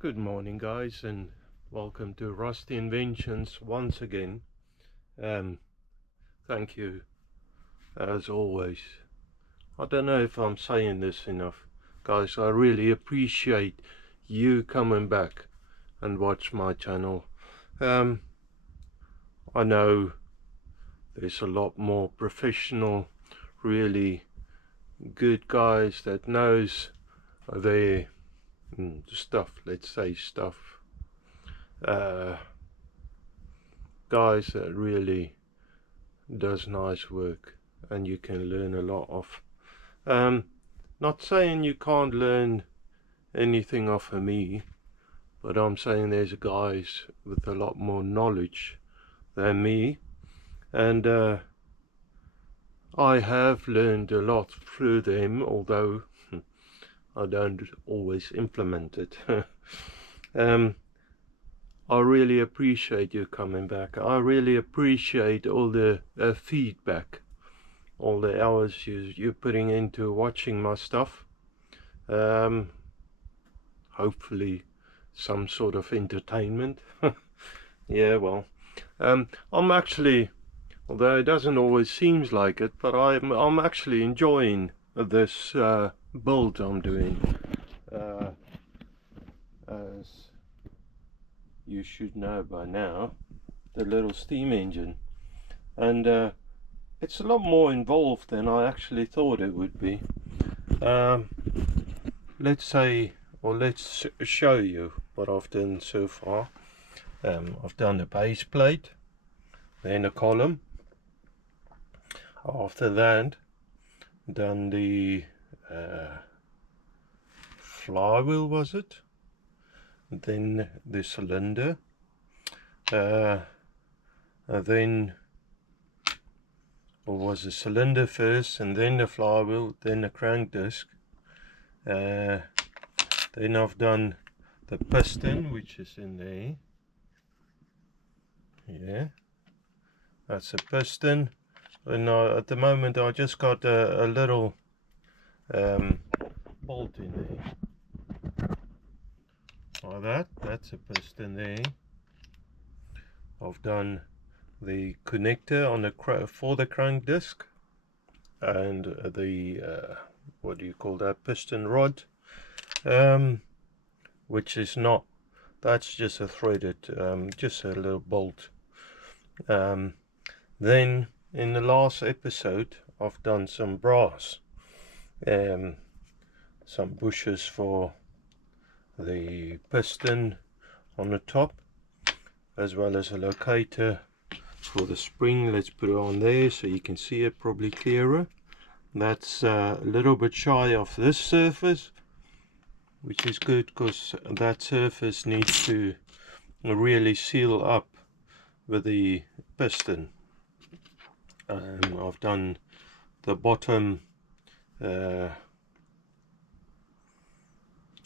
Good morning, guys, and welcome to Rusty Inventions once again. Thank you as always. I don't know if I'm saying this enough, guys. I really appreciate you coming back and watch my channel. I know there's a lot more professional, really good guys that knows their stuff. Let's say stuff. Guys that really does nice work and you can learn a lot of. Not saying you can't learn anything off of me, but I'm saying there's guys with a lot more knowledge than me, and I have learned a lot through them, although I don't always implement it. I really appreciate you coming back. I really appreciate all the feedback, all the hours you're putting into watching my stuff. Hopefully some sort of entertainment. Yeah, well, I'm actually, although it doesn't always seem like it, but I'm actually enjoying this build I'm doing. As you should know by now, the little steam engine, and it's a lot more involved than I actually thought it would be. Let's say, or let's show you what I've done so far. I've done the base plate, then a column. After that, done the flywheel, was it? Then the cylinder, then, or was the cylinder first, and then the flywheel, then the crank disc. Then I've done the piston, which is in there. Yeah, that's a piston. And at the moment I just got a little bolt in there. Like that's a piston there. I've done the connector on the for the crank disc, and the what do you call that, piston rod, which is not, that's just a threaded, just a little bolt. Then in the last episode I've done some brass, some bushes for the piston on the top, as well as a locator for the spring. Let's put it on there so you can see it probably clearer. That's a little bit shy of this surface, which is good because that surface needs to really seal up with the piston. I've done the bottom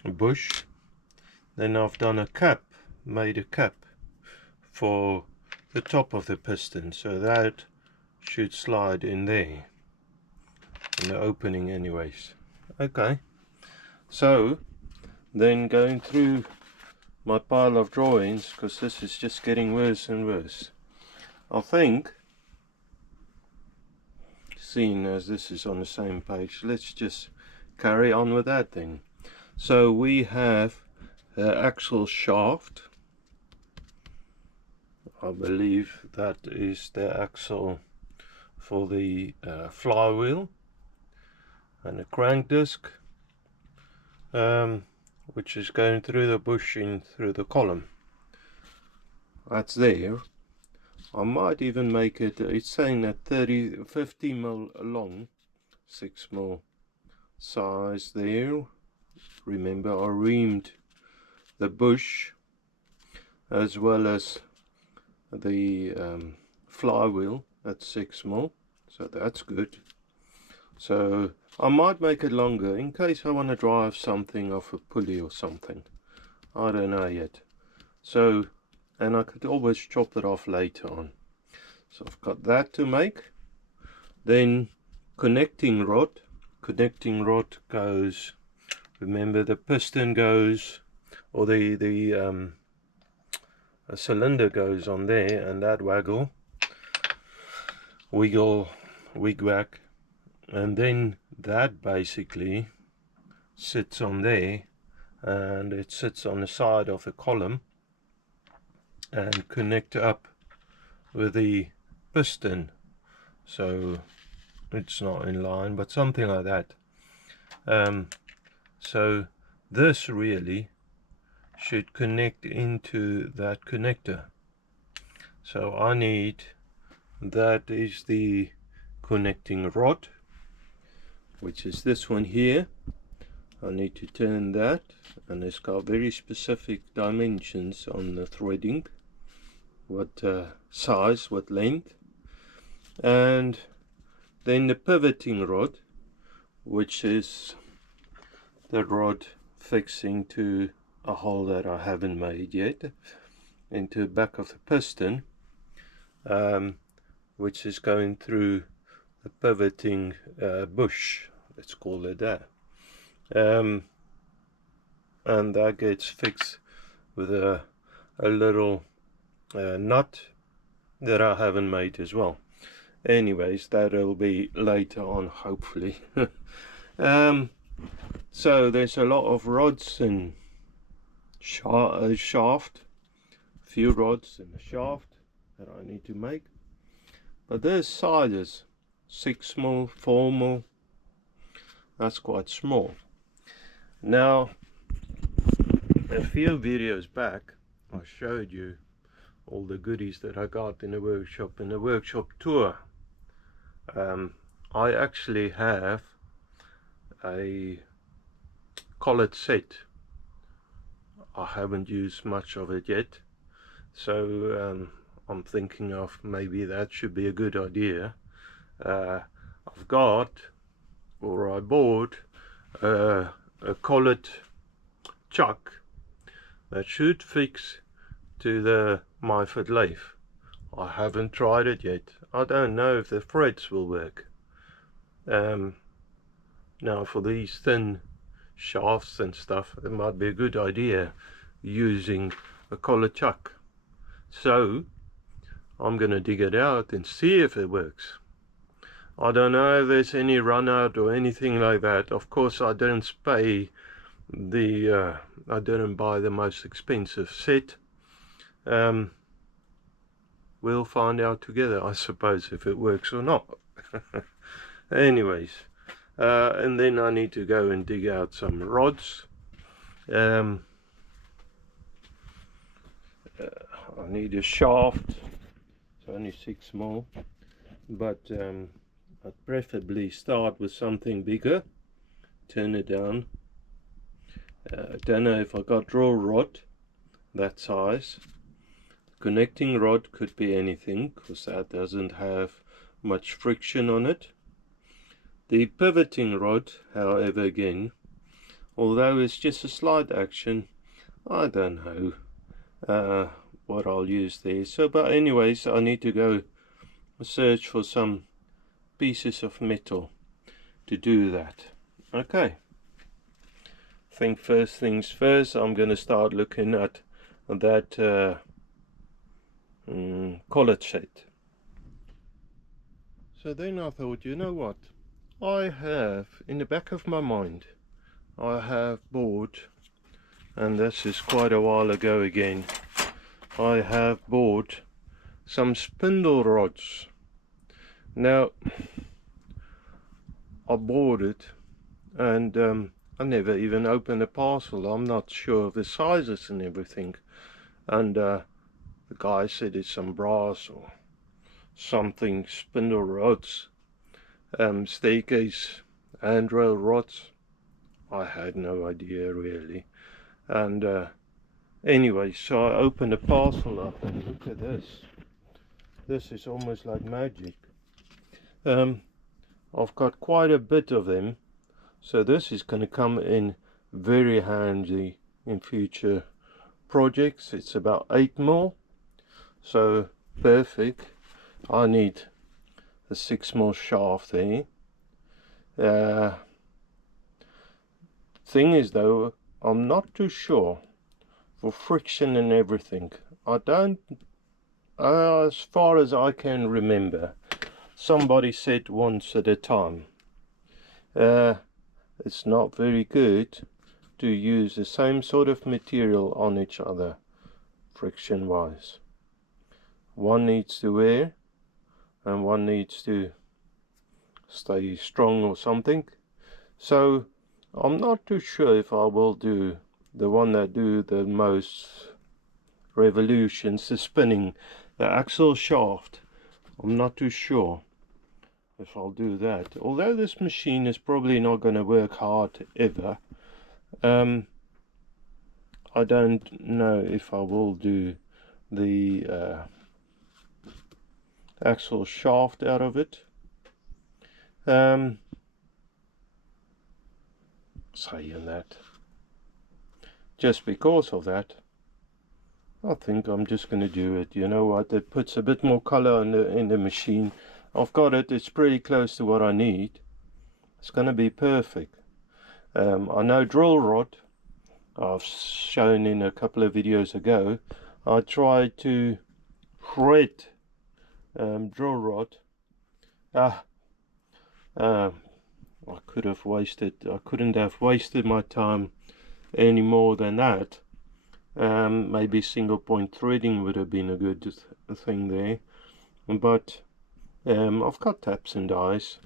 bush. Then I've done a cap, made a cap for the top of the piston, so that should slide in there, in the opening anyways. Okay, so then going through my pile of drawings, because this is just getting worse and worse. I think, seeing as this is on the same page, let's just carry on with that then. So we have the axle shaft. I believe that is the axle for the flywheel, and the crank disc, which is going through the bushing through the column. That's there. I might even make it, it's saying that 50 mil long, 6 mil size there. Remember, I reamed the bush as well as the flywheel at 6 mil, so that's good. So I might make it longer in case I want to drive something off a pulley or something. I don't know yet. So, and I could always chop it off later on. So I've got that to make. Then connecting rod. Connecting rod goes, remember the piston goes or the a cylinder goes on there, and that wig-wag, and then that basically sits on there, and it sits on the side of the column and connect up with the piston, so it's not in line, but something like that. So this really should connect into that connector. So I need, that is the connecting rod, which is this one here. I need to turn that, and it's got very specific dimensions on the threading, what size, what length. And then the pivoting rod, which is the rod fixing to a hole that I haven't made yet into the back of the piston, which is going through the pivoting bush, let's call it that. And that gets fixed with a little nut that I haven't made as well. Anyways, that'll be later on, hopefully. So there's a lot of rods and shaft, a few rods and a shaft that I need to make. But there's sizes, 6mm, 4mm, that's quite small. Now, a few videos back, I showed you all the goodies that I got in the workshop tour. I actually have a collet set. I haven't used much of it yet, so I'm thinking of maybe that should be a good idea. I've got, or I bought, a collet chuck that should fix to the myford lathe. I haven't tried it yet. I don't know if the threads will work. Now for these thin shafts and stuff, it might be a good idea using a collet chuck. So I'm gonna dig it out and see if it works. I don't know if there's any run out or anything like that. Of course I didn't pay the I didn't buy the most expensive set. We'll find out together, I suppose, if it works or not. Anyways, and then I need to go and dig out some rods. I need a shaft. It's only 6mm, but I'd preferably start with something bigger. Turn it down. I don't know if I got draw rod that size. Connecting rod could be anything, because that doesn't have much friction on it. The pivoting rod, however, again, although it's just a slight action, I don't know what I'll use there. So, but anyways, I need to go search for some pieces of metal to do that. Okay. Think first things first, I'm going to start looking at that collet set. So then I thought, you know what, I have in the back of my mind, I have bought, and this is quite a while ago again, I have bought some spindle rods. Now I bought it, and I never even opened a parcel. I'm not sure of the sizes and everything, and the guy said it's some brass or something spindle rods, staircase handrail rods. I had no idea really. And anyway, so I opened a parcel up, and look at this. This is almost like magic. I've got quite a bit of them, so this is going to come in very handy in future projects. It's about 8mm, so perfect. I need a 6mm shaft there. Thing is though, I'm not too sure for friction and everything. I don't, as far as I can remember, somebody said once at a time, it's not very good to use the same sort of material on each other friction wise. One needs to wear and one needs to stay strong or something. So I'm not too sure if I will do the one that do the most revolutions, the spinning, the axle shaft. I'm not too sure if I'll do that, although this machine is probably not going to work hard ever. I don't know if I will do the axle shaft out of it. Saying that, just because of that, I think I'm just going to do it. You know what, it puts a bit more color in the machine. I've got it, it's pretty close to what I need. It's going to be perfect. I know drill rod, I've shown in a couple of videos ago, I tried to thread drill rod. I couldn't have wasted my time any more than that. Maybe single point threading would have been a good thing there, but I've got taps and dies,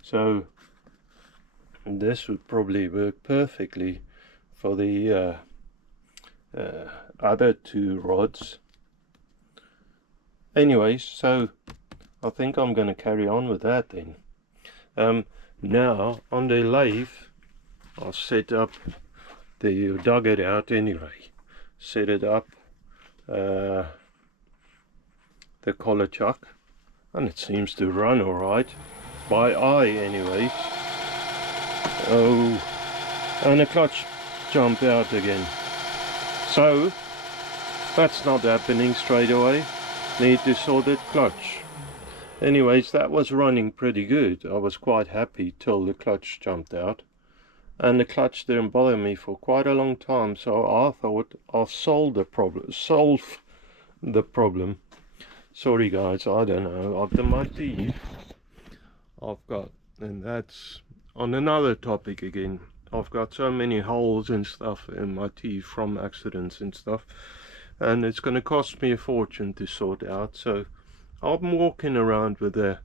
so this would probably work perfectly for the other two rods. Anyways, so I think I'm going to carry on with that then. Now on the lathe, I'll set up the, dug it out anyway, set it up, the collar chuck, and it seems to run alright, by eye anyway. Oh, and the clutch jumped out again, so that's not happening straight away. Need to sort that clutch. Anyways, that was running pretty good. I was quite happy till the clutch jumped out, and the clutch didn't bother me for quite a long time, so I thought I'll solve the problem. Sorry guys, I don't know, after my teeth I've got, and that's on another topic again, I've got so many holes and stuff in my teeth from accidents and stuff, and it's going to cost me a fortune to sort out. So I'm walking around with a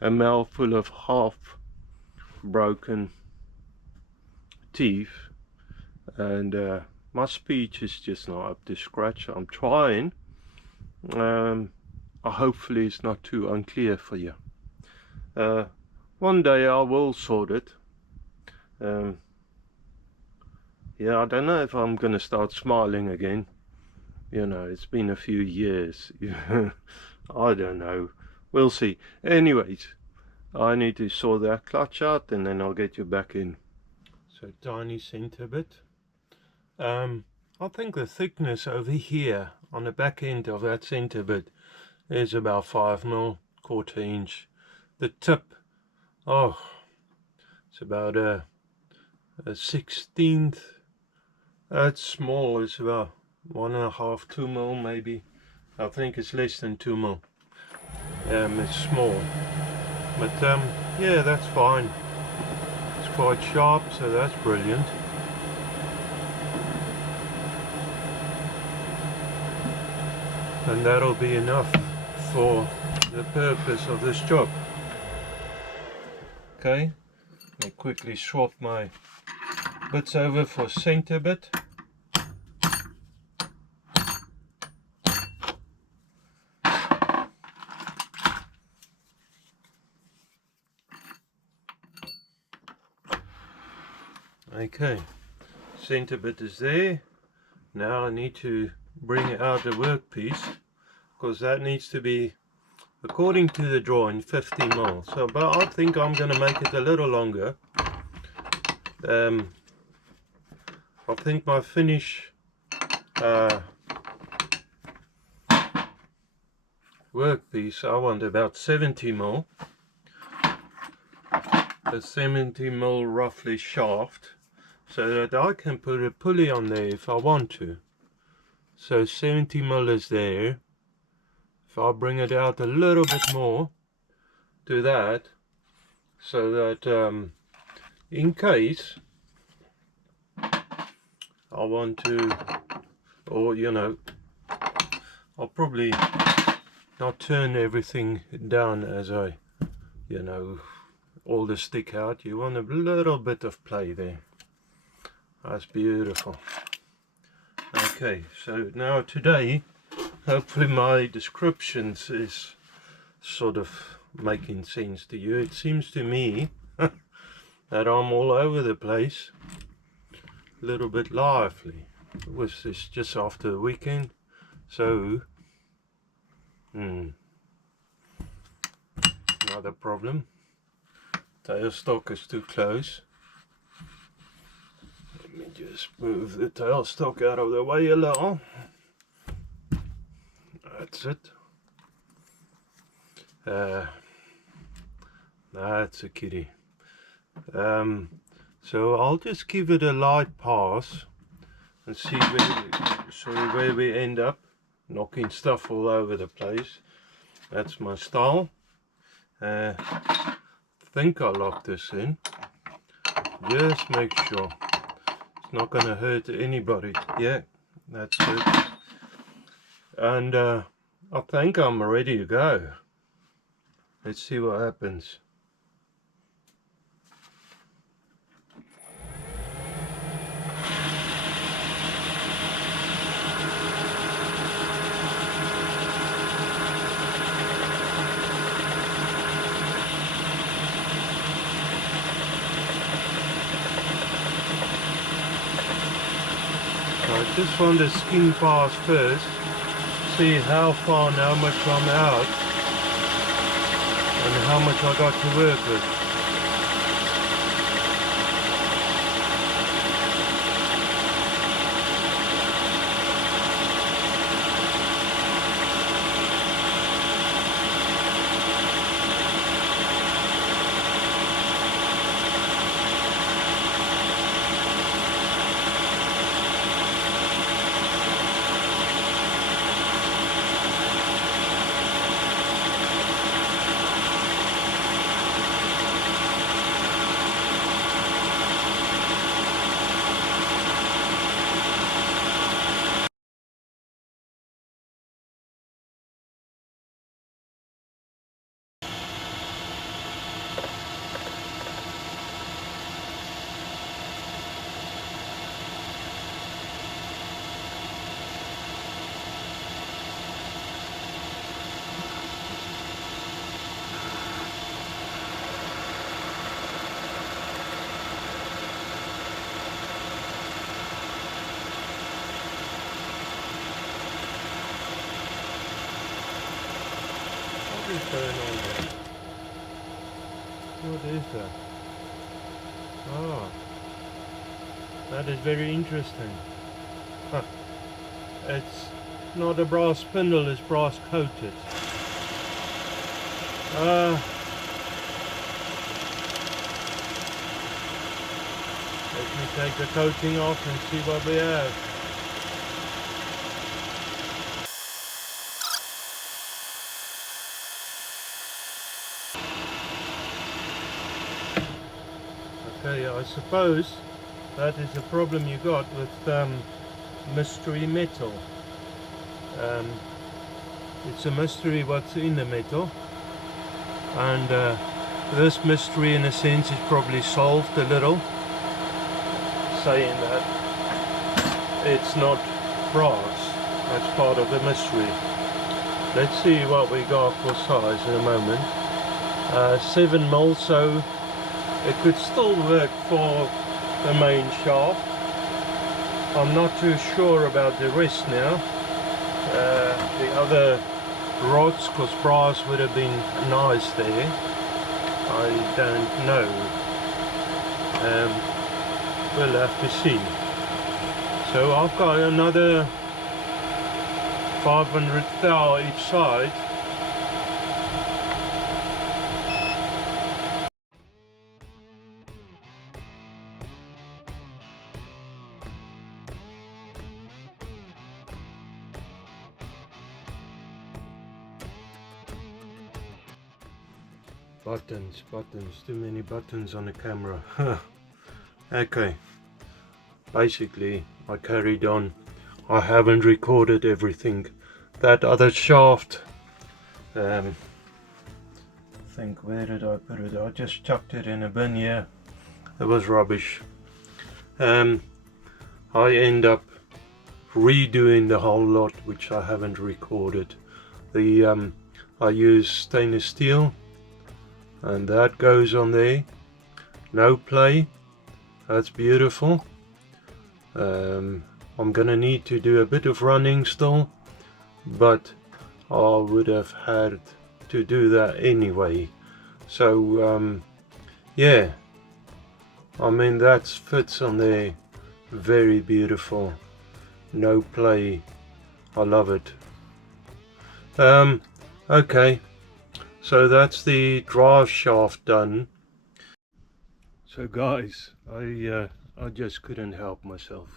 mouthful of half broken teeth, and my speech is just not up to scratch. I'm trying. Hopefully it's not too unclear for you. One day I will sort it. Yeah, I don't know if I'm gonna start smiling again. You know, it's been a few years. I don't know, we'll see. Anyways, I need to sort that clutch out and then I'll get you back in. So tiny center bit. I think the thickness over here on the back end of that center bit is about 5mm, 1/4 inch. The tip, oh, it's about a 1/16. That's small, it's about 1.5, 2mm maybe. I think it's less than 2mm. It's small, but yeah, that's fine. It's quite sharp, so that's brilliant. And that'll be enough for the purpose of this job. Okay, I'll quickly swap my bits over for center bit. Okay, center bit is there. Now I need to bring out the workpiece, because that needs to be, according to the drawing, 50mm. So, but I think I'm going to make it a little longer. I think my finish workpiece, I want about 70mm. A 70mm roughly shaft, so that I can put a pulley on there if I want to. So 70mm is there. If I bring it out a little bit more to that, so that in case I want to, or you know, I'll probably not turn everything down as I, you know, all the stick out. You want a little bit of play there. That's beautiful. Okay, so now today, hopefully my descriptions is sort of making sense to you. It seems to me that I'm all over the place, a little bit lively. It was this just after the weekend, so another problem. Tailstock is too close. Let me just move the tailstock out of the way a little. That's it. That's a kitty. So I'll just give it a light pass and see where we end up, knocking stuff all over the place. That's my style. I think I locked this in. Just make sure it's not going to hurt anybody. Yeah, that's it. And I think I'm ready to go. Let's see what happens. I just want to skin pass first, see how far and how much I'm out and how much I got to work with. What is going on there? What is that? Ah, that is very interesting. Huh. It's not a brass spindle, it's brass coated. Let me take the coating off and see what we have. Okay, I suppose that is a problem you got with mystery metal. It's a mystery what's in the metal, and this mystery in a sense is probably solved a little, saying that it's not brass. That's part of the mystery. Let's see what we got for size in a moment. 7mm, so it could still work for the main shaft. I'm not too sure about the rest now. The other rods, because brass would have been nice there. I don't know. We'll have to see. So I've got another 500 thou each side. Buttons, too many buttons on the camera. Okay, basically I carried on. I haven't recorded everything. That other shaft, think, where did I put it? I just chucked it in a bin here. It was rubbish. I end up redoing the whole lot, which I haven't recorded. I use stainless steel, and that goes on there. No play. That's beautiful. I'm gonna need to do a bit of running still, but I would have had to do that anyway. So yeah, I mean, that fits on there very beautiful. No play. I love it. Okay, so that's the drive shaft done. So guys, I just couldn't help myself.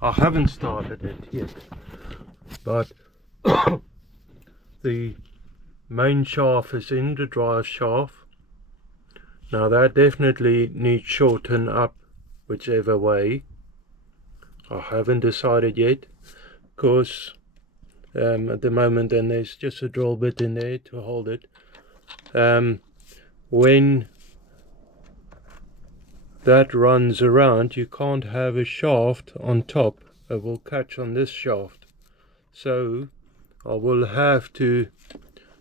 I haven't started it yet, but the main shaft is in the drive shaft. Now that definitely needs shorten up whichever way. I haven't decided yet, because at the moment then there's just a drill bit in there to hold it. When that runs around, you can't have a shaft on top. It will catch on this shaft, so I will have to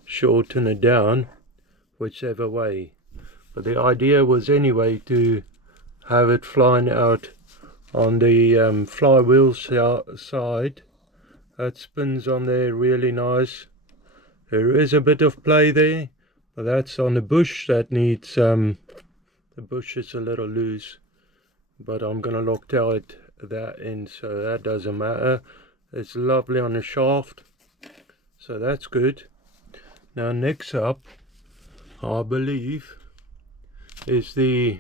shorten it down whichever way. But the idea was anyway to have it flying out on the flywheel side. That spins on there really nice. There is a bit of play there, but that's on the bush that needs the bush is a little loose, but I'm gonna lock out that end, so that doesn't matter. It's lovely on the shaft, so that's good. Now next up, I believe, is the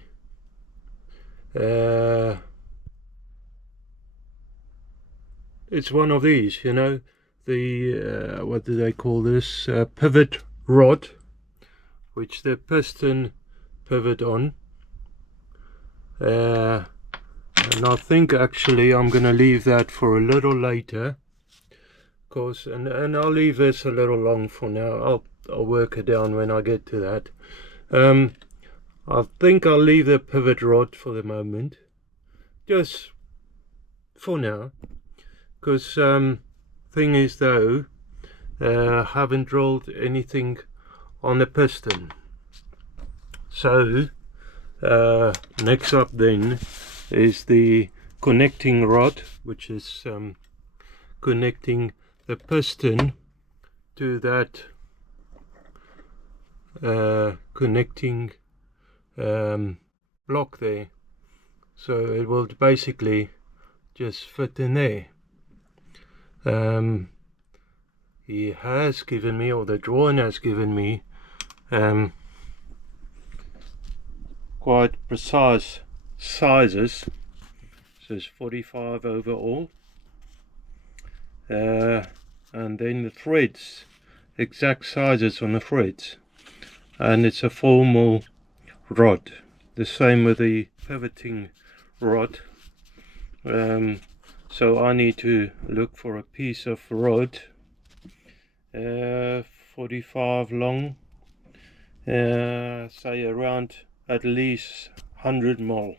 it's one of these, you know, the what do they call this, pivot rod, which the piston pivot on. And I think actually I'm gonna leave that for a little later, cause and I'll leave this a little long for now. I'll work it down when I get to that. I think I'll leave the pivot rod for the moment, just for now, because thing is though, haven't drilled anything on the piston. So next up then is the connecting rod, which is connecting the piston to that connecting block there, so it will basically just fit in there. He has given me, or the drawing has given me, quite precise sizes. So it's 45 overall, and then the threads, exact sizes on the threads, and it's a formal rod. The same with the pivoting rod. So I need to look for a piece of rod, 45 long, say around at least 100 mil.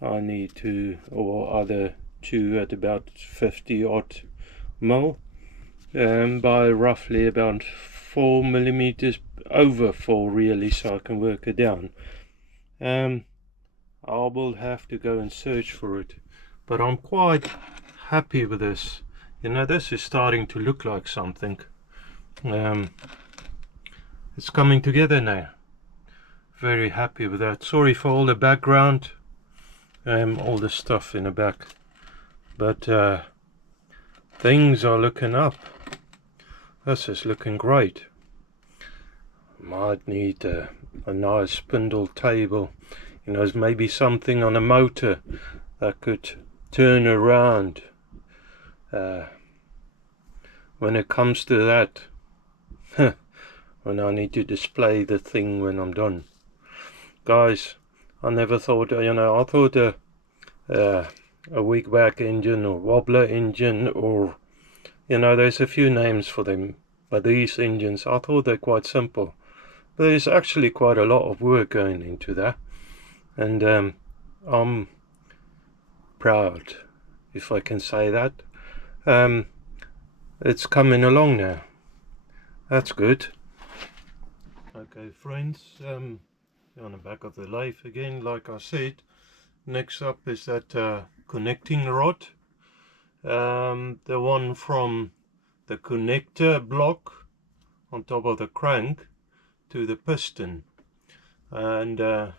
I need to, or other two at about 50 odd mil, by roughly about 4 millimeters, over 4 really, so I can work it down. I will have to go and search for it, but I'm quite happy with this. You know, this is starting to look like something. It's coming together now. Very happy with that. Sorry for all the background, all the stuff in the back, but things are looking up. This is looking great. Might need a nice spindle table, you know, maybe something on a motor that could turn around. When it comes to that, and I need to display the thing when I'm done. Guys, I never thought, I thought a wig-wag engine or wobbler engine, or there's a few names for them, but these engines, I thought they're quite simple. There's actually quite a lot of work going into that, and I'm proud, if I can say that. It's coming along now. That's good. Okay, friends, on the back of the lathe again, like I said. Next up is that connecting rod, the one from the connector block on top of the crank to the piston. And I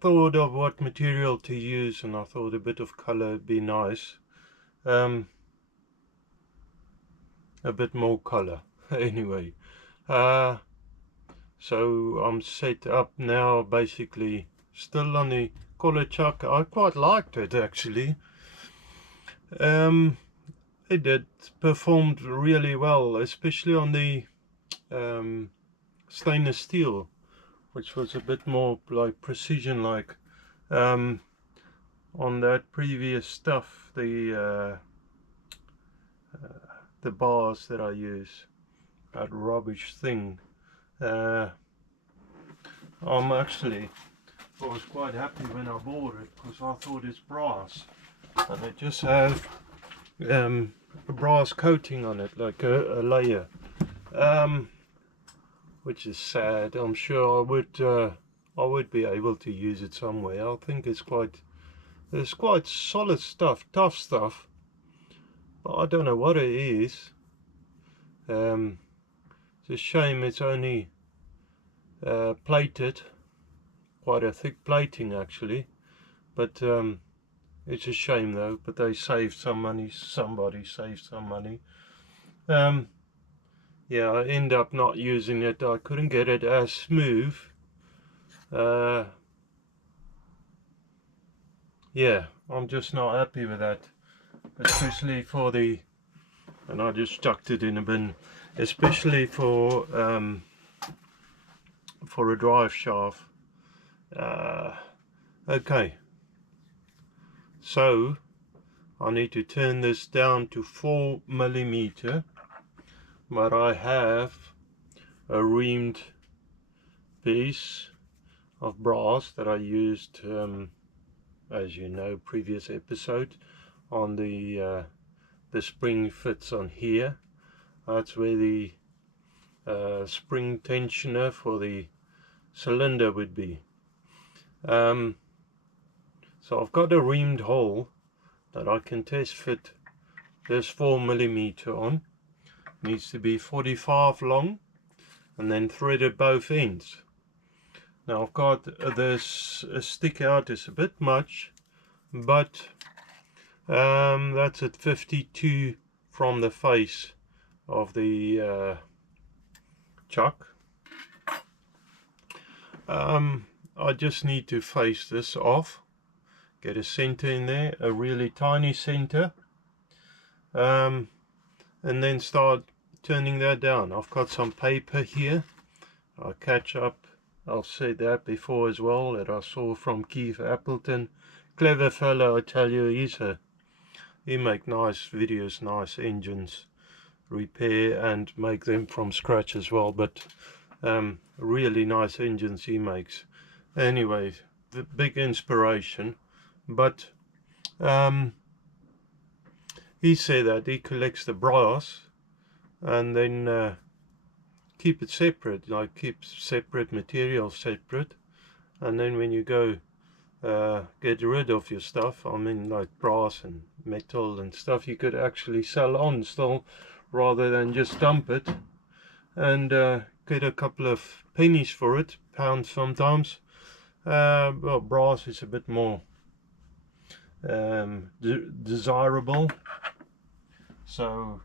thought of what material to use, and I thought a bit of color would be nice. A bit more color anyway. So I'm set up now, basically still on the collar chuck. I quite liked it actually. It performed really well, especially on the stainless steel, which was a bit more like precision like. On that previous stuff, the bars that I use, that rubbish thing, I was quite happy when I bought it, because I thought it's brass, and it just have a brass coating on it, like a layer, which is sad. I'm sure I would be able to use it somewhere. I think it's quite solid stuff, tough stuff, but I don't know what it is. It's a shame it's only plated, quite a thick plating actually, but it's a shame though. But they saved some money, somebody saved some money. Yeah, I end up not using it. I couldn't get it as smooth. Yeah, I'm just not happy with that, especially for the, and I just chucked it in a bin, especially for a drive shaft. Okay, so I need to turn this down to 4mm, but I have a reamed piece of brass that I used, as you know, previous episode, on the spring fits on here. That's where the spring tensioner for the cylinder would be. So I've got a reamed hole that I can test fit this 4mm on. Needs to be 45 long and then threaded both ends. Now I've got this stick out, is a bit much, but that's at 52 from the face of the chuck. I just need to face this off, get a center in there, a really tiny center, and then start turning that down. I've got some paper here. I'll catch up. I've said that before as well, that I saw from Keith Appleton. Clever fellow, I tell you. He make nice videos, nice engines, repair and make them from scratch as well, but really nice engines he makes. Anyway, the big inspiration. But he said that he collects the brass and then keep it separate, like keep separate materials separate, and then when you go get rid of your stuff, I mean like brass and metal and stuff, you could actually sell on still, rather than just dump it and get a couple of pennies for it, pounds sometimes. Well, brass is a bit more desirable, so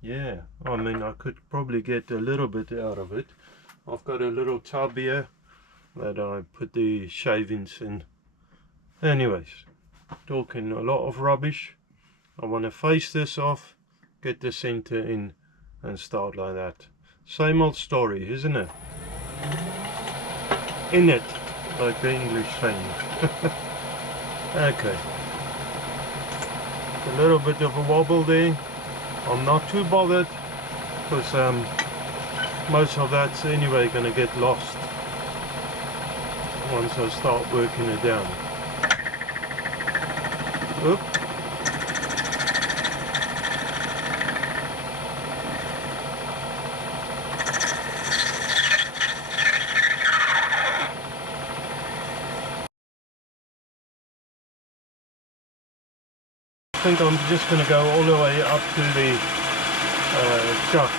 yeah, I mean I could probably get a little bit out of it. I've got a little tub here that I put the shavings in. Anyways, talking a lot of rubbish. I want to face this off, get the center in and start like that. Same old story, isn't it? In it, like the English saying. Okay. A little bit of a wobble there. I'm not too bothered because most of that's anyway going to get lost once I start working it down. Oop. I think I'm just going to go all the way up to the shaft.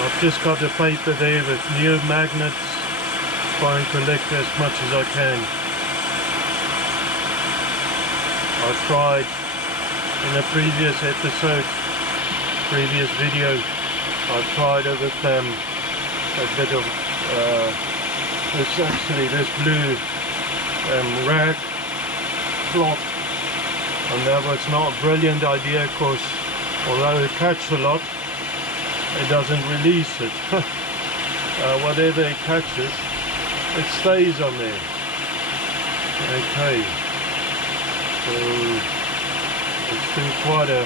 I've just got the paper there with new magnets, try and collect as much as I can. I tried in a previous episode, previous video, I tried it with a bit of this blue rag cloth, and that was not a brilliant idea because although it catches a lot, it doesn't release it. Whatever it catches, it stays on there. Okay, so it's been quite a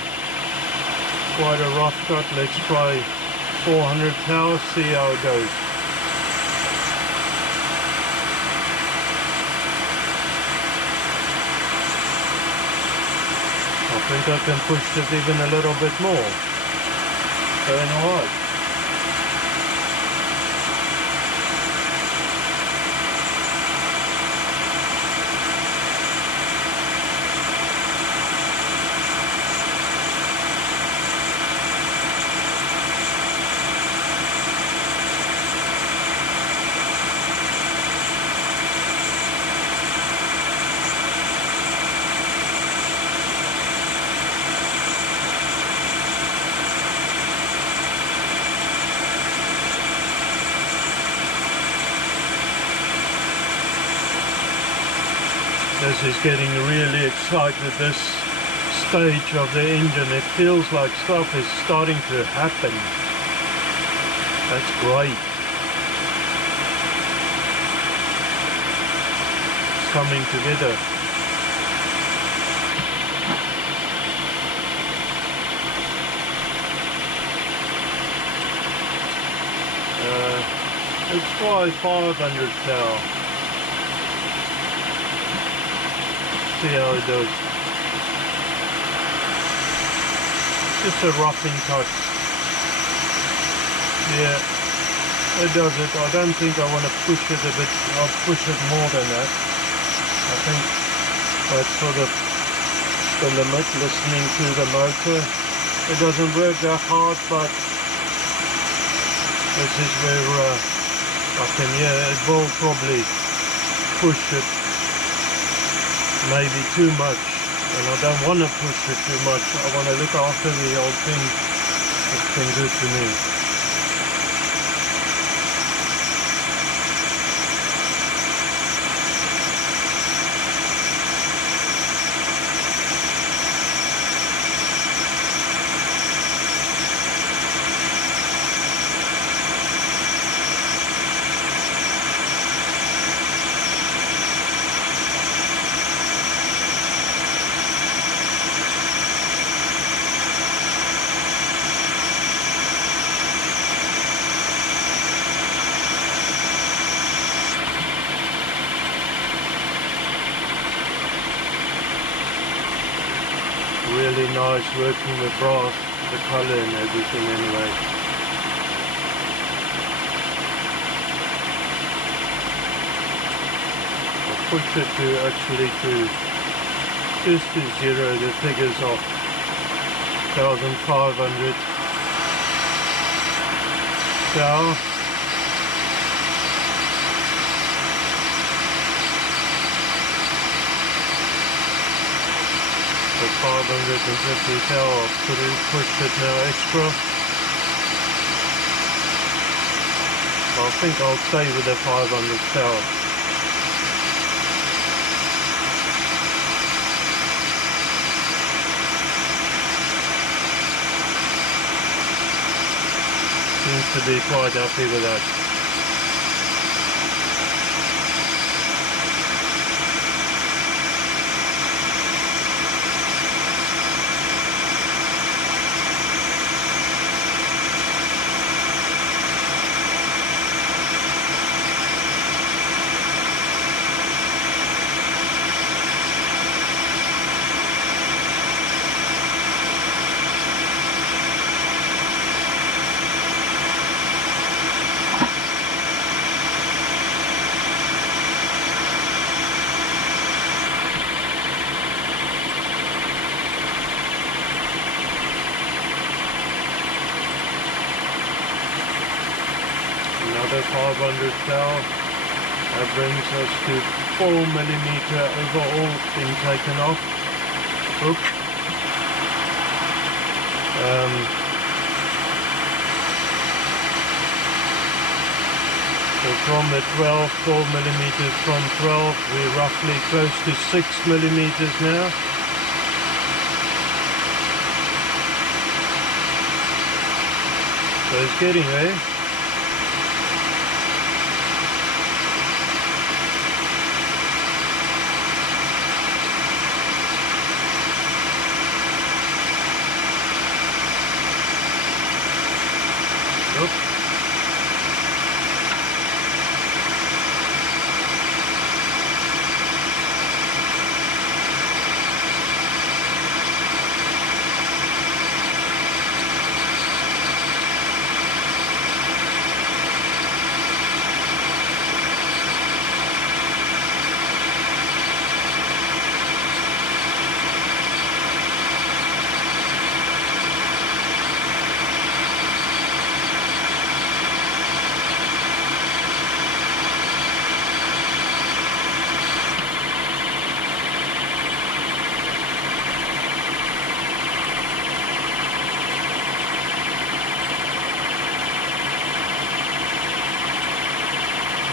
rough cut. Let's try 400 thou, see how it goes. I think I can push it even a little bit more. Going alright. This is getting really excited, this stage of the engine. It feels like stuff is starting to happen. That's great. It's coming together. Let's try 500 thou. See how it does. Just a roughing cut. Yeah, it does it. I don't think I want to push it a bit. I'll push it more than that. I think that's sort of the limit, listening to the motor. It doesn't work that hard, but this is where I can hear it will probably push it maybe too much, and I don't want to push it too much. I want to look after the whole thing. It's been good to me. Really nice working with brass, the colour and everything anyway. push it to actually just to zero the figures of 1500 power. So 550 power, I've pushed it now extra. I think I'll stay with the 500 power. Seems to be quite happy with that. Another 500 power. That brings us to 4mm overall being taken off. Oops. So from the 12, 4mm from 12, we're roughly close to 6mm now. So it's getting there.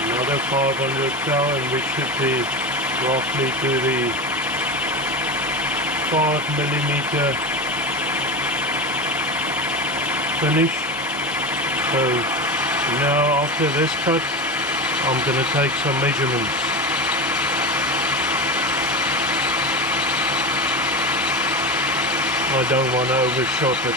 Another 500 power, and we should be roughly to the 5mm finish. So now after this cut, I'm going to take some measurements. I don't want to overshot it.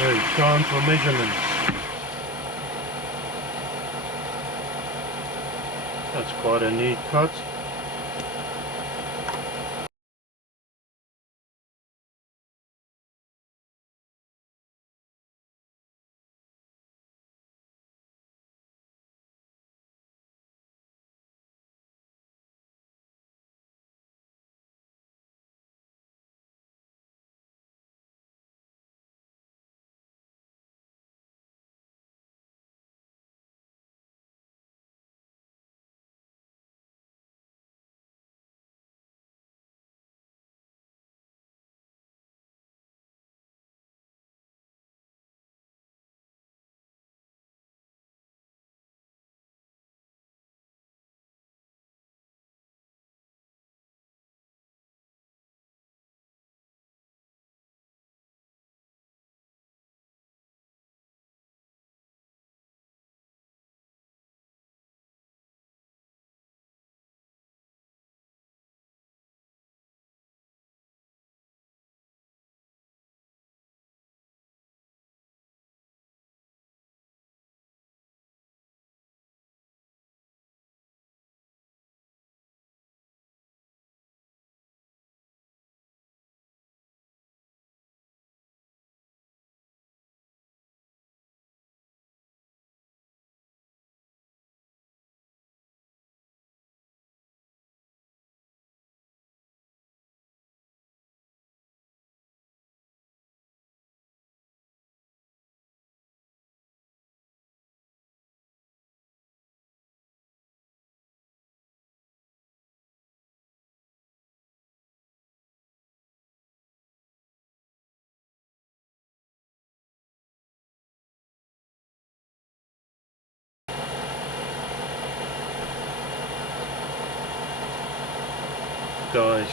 Okay, time for measurements. That's quite a neat cut. guys,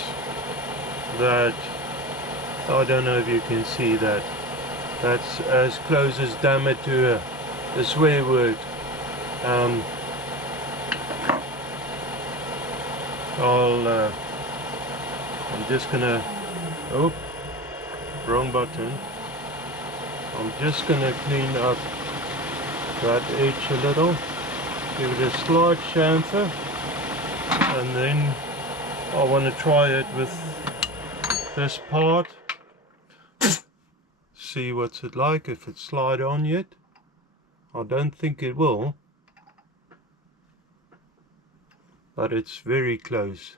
that I don't know if you can see that. That's as close as damn it to a swear word. I'm just gonna, oh, wrong button. I'm just gonna clean up that edge a little, give it a slight chamfer, and then I want to try it with this part, see what's it like, if it slide on yet. I don't think it will, but it's very close.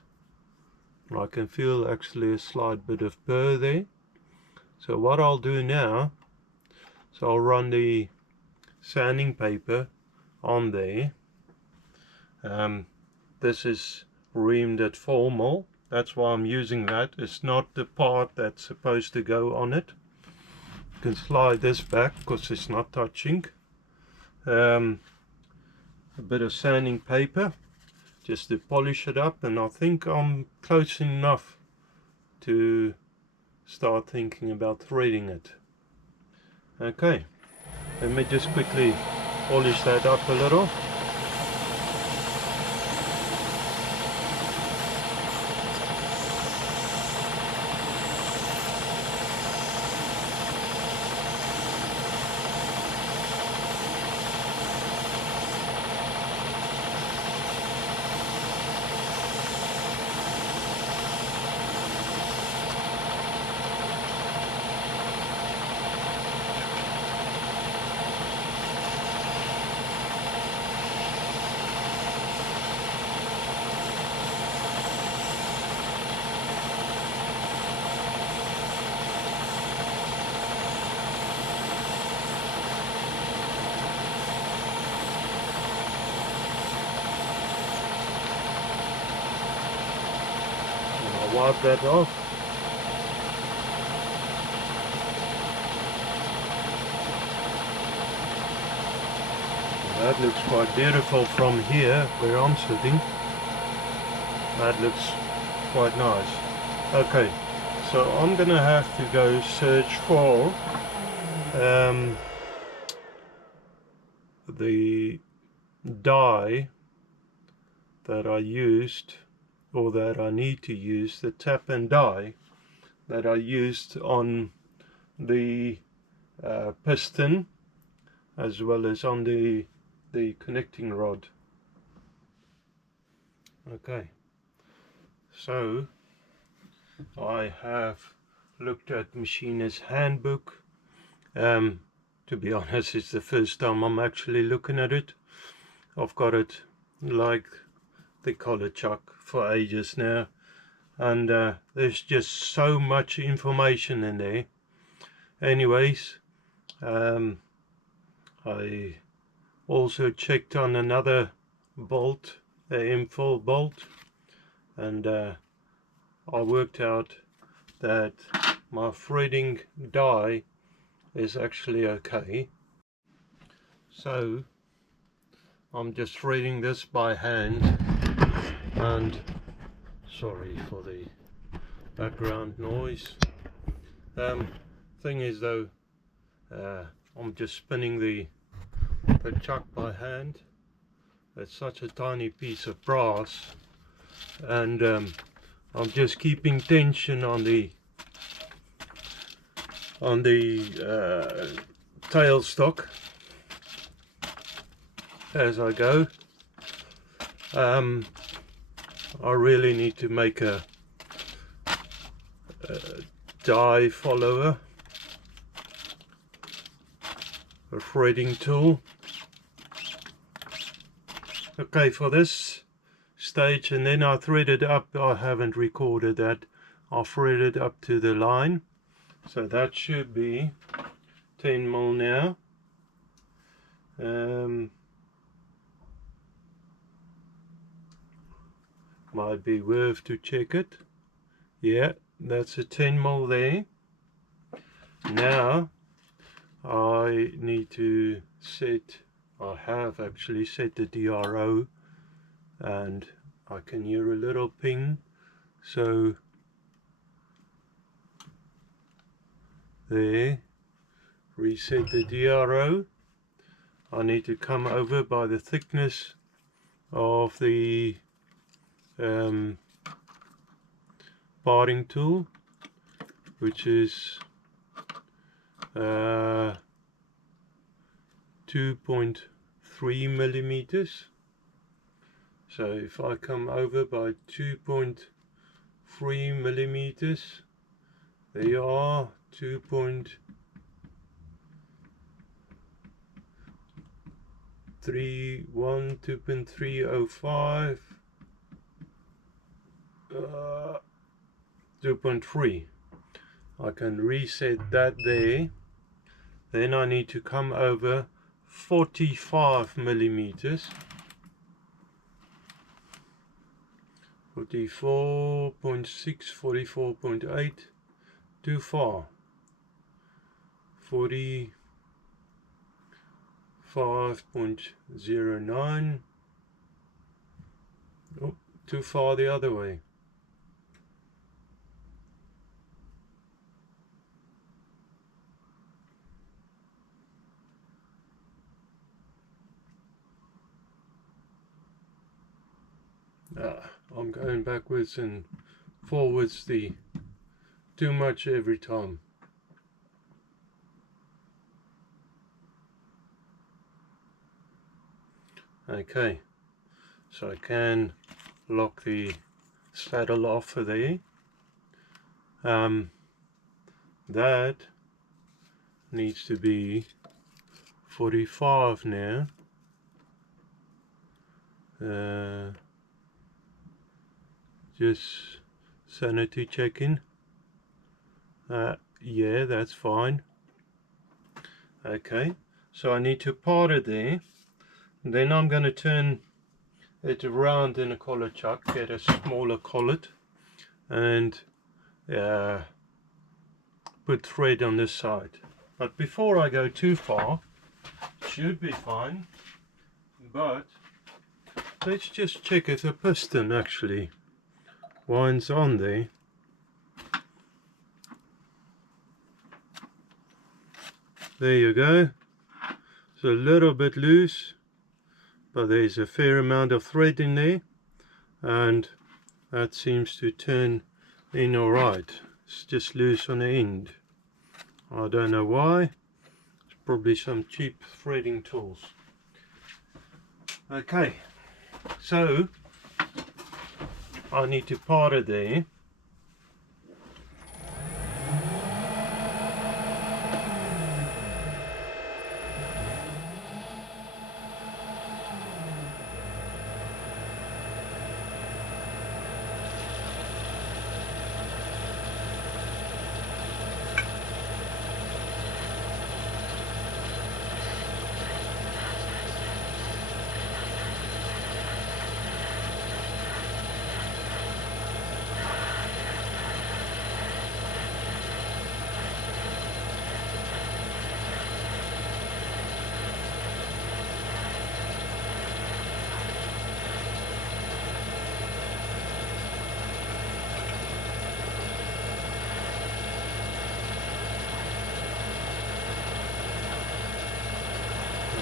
I can feel actually a slight bit of burr there. So what I'll do now, so I'll run the sanding paper on there. This is reamed at 4mm, that's why I'm using that. It's not the part that's supposed to go on it. You can slide this back because it's not touching. A bit of sanding paper just to polish it up, and I think I'm close enough to start thinking about threading it. Okay, let me just quickly polish that up a little. Wipe that off. That looks quite beautiful from here where I'm sitting. That looks quite nice. Okay, so I'm gonna have to go search for the dye that I used, or that I need to use, the tap and die that I used on the piston as well as on the connecting rod. Okay, so I have looked at Machiner's Handbook. To be honest, it's the first time I'm actually looking at it. I've got it like the collar chuck for ages now, and there's just so much information in there. Anyways, I also checked on another bolt, the M4 bolt, and I worked out that my threading die is actually okay. So I'm just threading this by hand, and sorry for the background noise. Thing is though, I'm just spinning the chuck by hand. It's such a tiny piece of brass, and I'm just keeping tension on the tailstock as I go. I really need to make a die follower, a threading tool. Okay, for this stage, and then I threaded up, I haven't recorded that, I threaded up to the line, so that should be 10mm now. Might be worth to check it. Yeah, that's a 10mm there. Now I need to set, I have actually set the DRO, and I can hear a little ping, So there, reset the DRO. I need to come over by the thickness of the parting tool, which is 2.3 millimeters. So if I come over by 2.3 millimeters, there you are, 2.305, 2.3. I can reset that there. Then I need to come over 45 millimeters. 44.6, 44.8, too far. 45.09, oh, too far the other way. I'm going backwards and forwards too much every time. Okay, so I can lock the saddle off of there. That needs to be 45 now. Just sanity checking. Yeah, that's fine. Okay, so I need to part it there. Then I'm going to turn it around in a collet chuck, get a smaller collet, and put thread on this side. But before I go too far, it should be fine, but let's just check if the piston actually winds on there. There you go. It's a little bit loose, but there's a fair amount of thread in there, and that seems to turn in alright. It's just loose on the end. I don't know why. It's probably some cheap threading tools. Okay, so I need to part it there.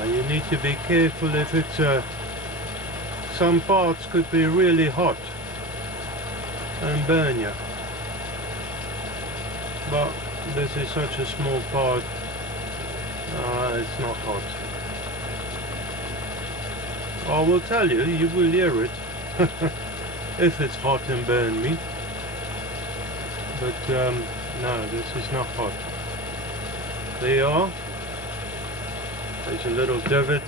You need to be careful if it's some parts could be really hot and burn you, but this is such a small part, it's not hot. I will tell you, you will hear it if it's hot and burn me, but no, this is not hot. There you are. There's a little divot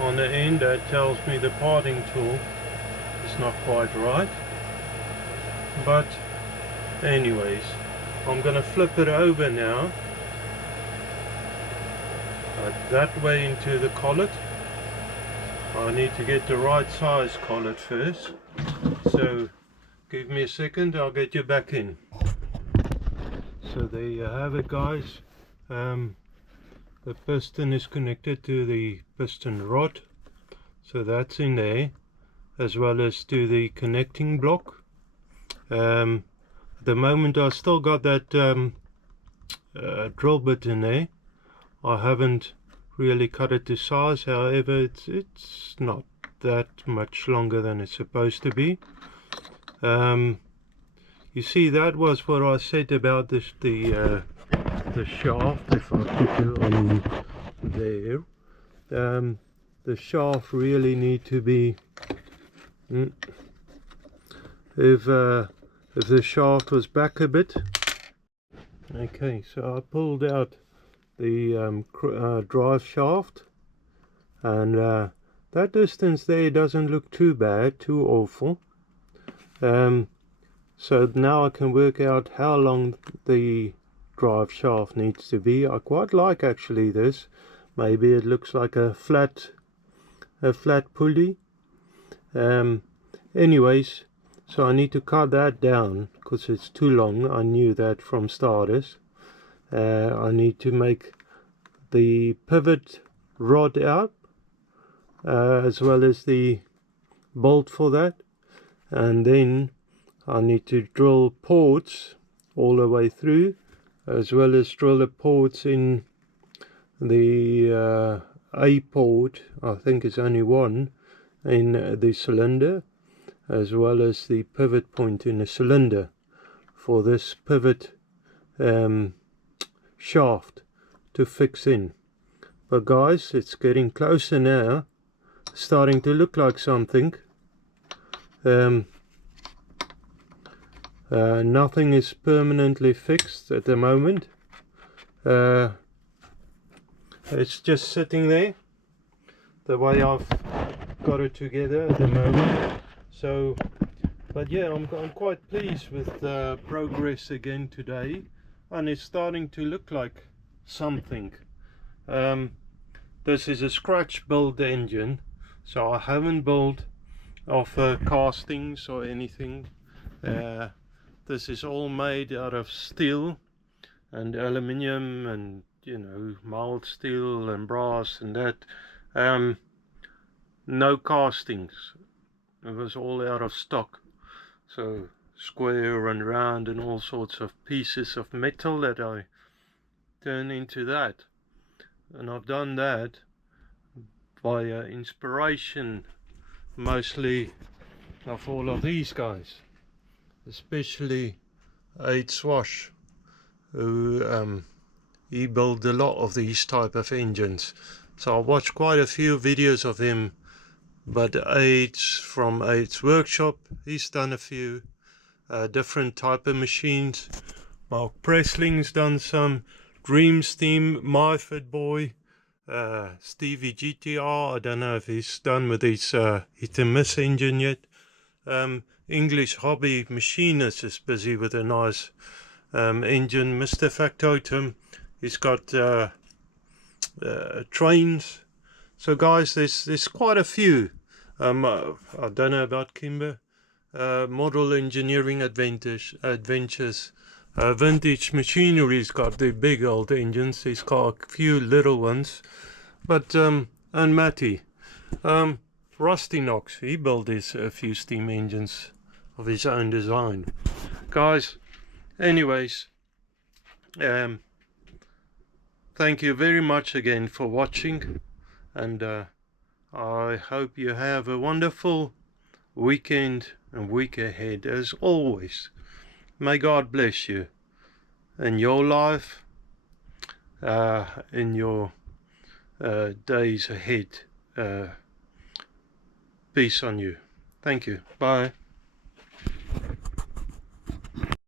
on the end that tells me the parting tool is not quite right. But anyways, I'm going to flip it over now. That way into the collet. I need to get the right size collet first. So give me a second, I'll get you back in. So there you have it, guys. The piston is connected to the piston rod, so that's in there, as well as to the connecting block, At the moment I still got that drill bit in there. I haven't really cut it to size, however it's not that much longer than it's supposed to be. You see, that was what I said about this, the shaft. If I put it on there, the shaft really need to be, if the shaft was back a bit. Okay, so I pulled out the drive shaft, and that distance there doesn't look too bad, too awful. So now I can work out how long the drive shaft needs to be. I quite like actually this. Maybe it looks like a flat pulley. Anyways, so I need to cut that down because it's too long. I knew that from starters. I need to make the pivot rod out, as well as the bolt for that, and then I need to drill ports all the way through, as well as drill the ports in the A port. I think it's only one in the cylinder, as well as the pivot point in the cylinder for this pivot shaft to fix in. But guys, it's getting closer now, starting to look like something. Nothing is permanently fixed at the moment. It's just sitting there the way I've got it together at the moment. So, but yeah, I'm quite pleased with the progress again today, and it's starting to look like something. This is a scratch build engine, so I haven't built off castings or anything. This is all made out of steel and aluminium, and you know, mild steel and brass and that. No castings. It was all out of stock. So square and round and all sorts of pieces of metal that I turn into that. And I've done that by inspiration mostly of all of these guys, especially Aid Swash, who he built a lot of these type of engines. So I watched quite a few videos of him, but from Aid's workshop, he's done a few different type of machines. Mark Pressling's done some, Dream Steam, My Fit Boy, Stevie GTR, I don't know if he's done with his hit and miss engine yet. English Hobby Machinist is busy with a nice engine. Mr. Factotum, he's got trains. So guys, there's quite a few. I don't know about Kimber. Model Engineering Adventures. Vintage Machinery's got the big old engines. He's got a few little ones. But and Matty, Rusty Knox, he built a few steam engines of his own design. Guys, anyways, thank you very much again for watching, and I hope you have a wonderful weekend and week ahead. As always, may God bless you in your life, in your days ahead. Peace on you. Thank you. Bye.